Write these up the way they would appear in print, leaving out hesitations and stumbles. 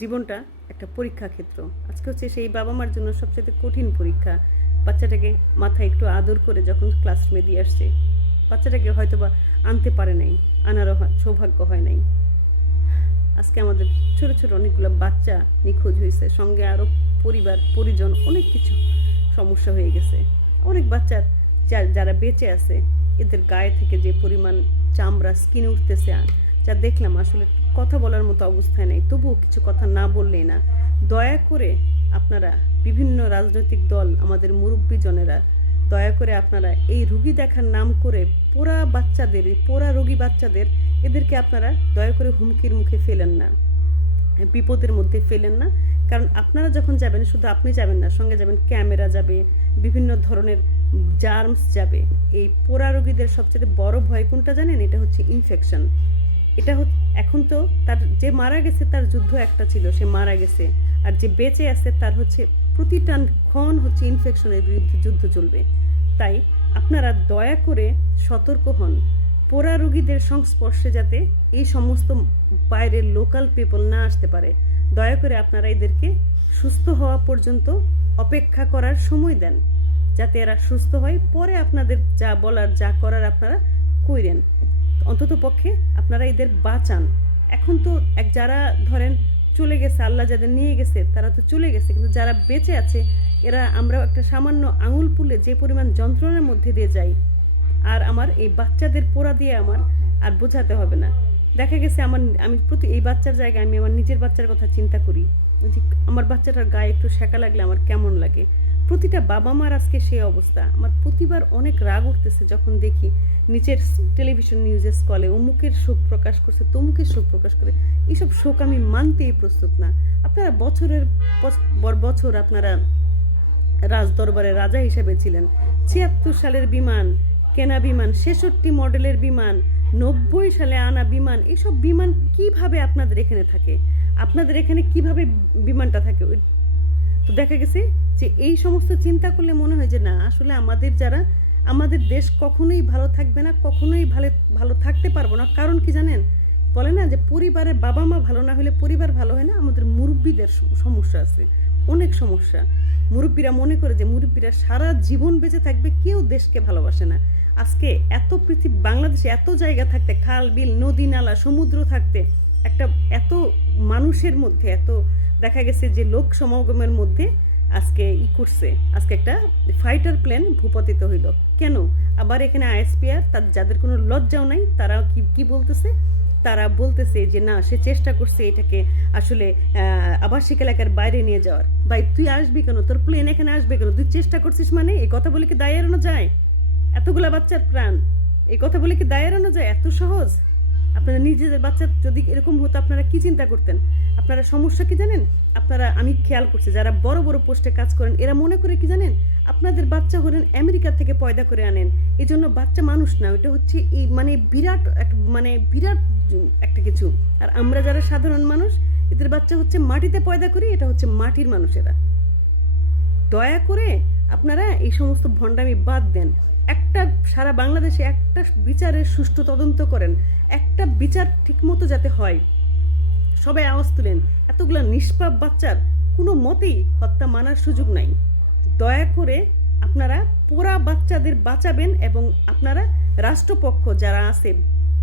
জীবনটা একটা পরীক্ষা ক্ষেত্র। আজকে হচ্ছে সেই বাবা মার জন্য সবচেয়ে কঠিন পরীক্ষা। বাচ্চাটাকে মাথায় একটু আদর করে যখন ক্লাসরুমে দিয়ে আসছে, বাচ্চাটাকে হয়তোবা আনতে পারে নাই, আনারও সৌভাগ্য হয় নাই। আজকে আমাদের ছোট ছোট অনেকগুলো বাচ্চা নিখোঁজ হয়েছে, সঙ্গে আরও পরিবার পরিজন অনেক কিছু সমস্যা হয়ে গেছে। অনেক বাচ্চার যারা বেঁচে আছে এদের গায়ে থেকে যে পরিমাণ চামড়া স্কিন উঠতেছে, যা দেখলাম আসলে কথা বলার মতো অবস্থায় নেই। তবুও কিছু কথা না বললেই না। দয়া করে আপনারা বিভিন্ন রাজনৈতিক দল, আমাদের মুরব্বীজনেরা, দয়া করে আপনারা এই রুগী দেখার নাম করে পোড়া রোগী বাচ্চাদের এদেরকে আপনারা দয়া করে হুমকির মুখে ফেলেন না, বিপদের মধ্যে ফেলেন না। কারণ আপনারা যখন যাবেন, শুধু আপনি যাবেন না, সঙ্গে যাবেন ক্যামেরা যাবে, বিভিন্ন ধরনের জার্মস যাবে। এই পোড়া রোগীদের সবচেয়ে বড় ভয় কোনটা জানেন? এটা হচ্ছে ইনফেকশন। এটা এখন তো তার যে মারা গেছে তার যুদ্ধ একটা ছিল, সে মারা গেছে। আর যে বেঁচে আছে তার হচ্ছে প্রতিটা ক্ষণ হচ্ছে ইনফেকশনের বিরুদ্ধে যুদ্ধ চলবে। তাই আপনারা দয়া করে সতর্ক হন, পোড়া রোগীদের সংস্পর্শে যাতে এই সমস্ত বাইরের লোকাল পিপল না আসতে পারে। দয়া করে আপনারা এদেরকে সুস্থ হওয়া পর্যন্ত অপেক্ষা করার সময় দেন, যাতে এরা সুস্থ হয়। পরে আপনাদের যা বলার যা করার আপনারা কইরেন। অন্তত পক্ষে আপনারা এদের বাঁচান। এখন তো যারা ধরেন চলে গেছে, আল্লাহ যাদের নিয়ে গেছে তারা তো চলে গেছে, কিন্তু যারা বেঁচে আছে এরা, আমরা একটা সামান্য আঙুল পুলে যে পরিমাণ যন্ত্রণার মধ্যে দিয়ে যাই, আর আমার এই বাচ্চাদের পোড়া দিয়ে আমার আর বোঝাতে হবে না। দেখা গেছে আমি এই বাচ্চার জায়গায় আমি আমার নিজের বাচ্চার কথা চিন্তা করি, যে আমার বাচ্চাটার গায়ে একটু সেকা লাগলে আমার কেমন লাগে। প্রতিটা বাবা মার আজকে সেই অবস্থা। আমার প্রতিবার অনেক রাগ উঠতেছে যখন দেখি নিচের টেলিভিশন নিউজের স্কলে অমুকের শোক প্রকাশ করছে, তমুকের শোক প্রকাশ করে। এইসব শোক আমি মানতেই প্রস্তুত না। আপনারা বছরের পর বছর আপনারা রাজদরবারে রাজা হিসেবে ছিলেন। ৭৬ সালের বিমান, কেনা বিমান, ৬৬ মডেলের বিমান, ৯০ সালে আনা বিমান, এসব বিমান কিভাবে আপনাদের এখানে থাকে? আপনাদের এখানে কিভাবে বিমানটা থাকে? তো দেখা গেছে যে এই সমস্ত চিন্তা করলে মনে হয় যে না, আসলে আমাদের দেশ কখনোই ভালো থাকবে না, কখনোই ভালো থাকতে পারবো না। কারণ কি জানেন? বলে না যে পরিবারের বাবা মা ভালো না হলে পরিবার ভালো হয় না। আমাদের মুরব্বীদের সমস্যা আছে, অনেক সমস্যা। মুরব্বীরা মনে করে যে মুরব্বীরা সারা জীবন বেঁচে থাকবে, কেউ দেশকে ভালোবাসে না। আজকে এত বাংলাদেশে এত জায়গা থাকতে, খাল বিল নদী নালা সমুদ্র থাকতে, এত মানুষের মধ্যে, এত দেখা গেছে যে লোক সমাগমের মধ্যে আজকে আজকে একটা ফাইটার প্লেন ভূপতিত হইল কেন? আবার এখানে আইএসপিআর যাদের কোনো লজ্জাও নাই, তারা কি বলতেছে? তারা বলতেছে যে না, সে চেষ্টা করছে এটাকে আসলে আবাসিক এলাকার বাইরে নিয়ে যাওয়ার। ভাই, তুই আসবি কেন? তোর প্লেন এখানে আসবে কেন? তুই চেষ্টা করছিস মানে? এই কথা বলে কি দায় এড়ানো যায়? এতগুলা বাচ্চার প্রাণ, এই কথা বলে কি দায় এড়ানো যায়? এত সহজ? আপনারা নিজেদের বাচ্চা যদি এরকম হতো, আপনারা কি চিন্তা করতেন? আপনারা সমস্যা কি জানেন? আমি খেয়াল করছি, যারা বড় বড় পোস্টে কাজ করেন এরা মনে করে কি জানেন? আপনাদের বাচ্চা হলেন আমেরিকা থেকে পয়দা করে আনেন। এই জন্য বাচ্চা মানুষ না, ওইটা হচ্ছে এই বিরাট একটা কিছু। আর আমরা যারা সাধারণ মানুষ, এদের বাচ্চা হচ্ছে মাটিতে পয়দা করি, এটা হচ্ছে মাটির মানুষেরা। দয়া করে আপনারা এই সমস্ত ভণ্ডামি বাদ দেন। সারা বাংলাদেশে একটা বিচারের সুষ্ঠু তদন্ত করেন, একটা বিচার ঠিকমতো যাতে হয়। সবাই আওয়াজ তুলেন। এতগুলো নিষ্পাপ বাচ্চার কোনো মতেই হত্যা মানার সুযোগ নাই। দয়া করে আপনারা পোড়া বাচ্চাদের বাঁচাবেন। এবং আপনারা রাষ্ট্রপক্ষ যারা আছে,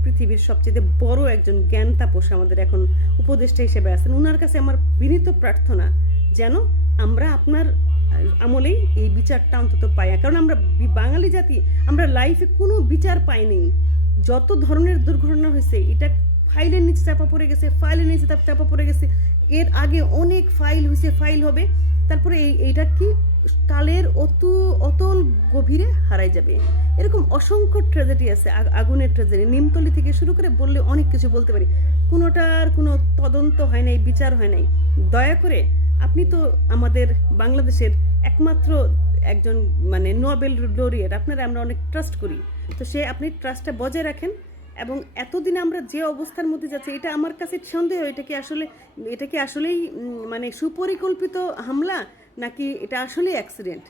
পৃথিবীর সবচেয়ে বড় একজন জ্ঞান তাপস আমাদের এখন উপদেষ্টা হিসেবে আছেন, ওনার কাছে আমার বিনীত প্রার্থনা যেন আমরা আপনার আমলেই এই বিচারটা অন্তত পাই। কারণ আমরা বাঙালি জাতি, আমরা লাইফে কোনো বিচার পাইনি। যত ধরনের দুর্ঘটনা হয়েছে, এটা ফাইলের নিচে চাপা পড়ে গেছে, ফাইলের নিচে চাপা পড়ে গেছে। এর আগে অনেক ফাইল হয়েছে, ফাইল হবে, তারপরে এইটা কি কালের অতল গভীরে হারাই যাবে। এরকম অসংখ্য ট্র্যাজেডি আছে, আগুনের ট্র্যাজেডি, নিমতলি থেকে শুরু করে বললে অনেক কিছু বলতে পারি। কোনোটার কোনো তদন্ত হয় নাই, বিচার হয় নাই। দয়া করে, আপনি তো আমাদের বাংলাদেশের একমাত্র একজন নোবেল লরিয়েট, আমরা অনেক ট্রাস্ট করি। তো আপনি ট্রাস্টটা বজায় রাখেন। এবং এতদিন আমরা যে অবস্থার মধ্যে যাচ্ছি, এটা আমার কাছে সন্দেহ, এটা কি আসলেই সুপরিকল্পিত হামলা, নাকি এটা আসলেই অ্যাক্সিডেন্ট?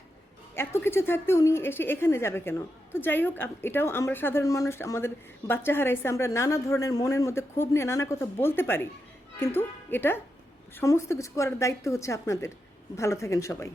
এত কিছু থাকতে উনি এসে এখানে যাবে কেন? তো যাই হোক, এটাও আমরা সাধারণ মানুষ, আমাদের বাচ্চা হারাইছে, আমরা নানা ধরনের মনের মধ্যে ক্ষোভ নিয়ে নানা কথা বলতে পারি, কিন্তু এটা সমস্ত কিছু করার দায়িত্ব হচ্ছে আপনাদের। ভালো থাকেন সবাই।